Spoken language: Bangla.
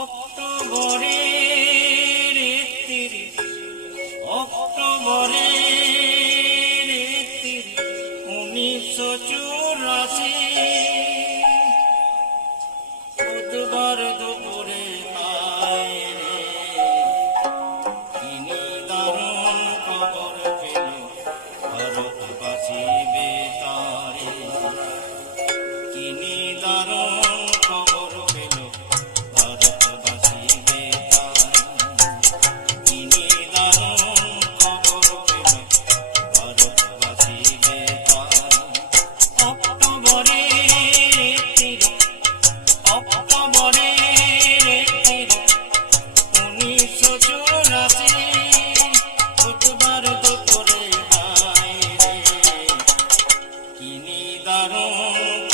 অক্টোবরের ৩০, অক্টোবরের ১৯৮৪, বুধবার দুপুরে হায় রে কি নিদারুণ খবর পেল ভারতবাসী বেতারে, কি নিদারুণ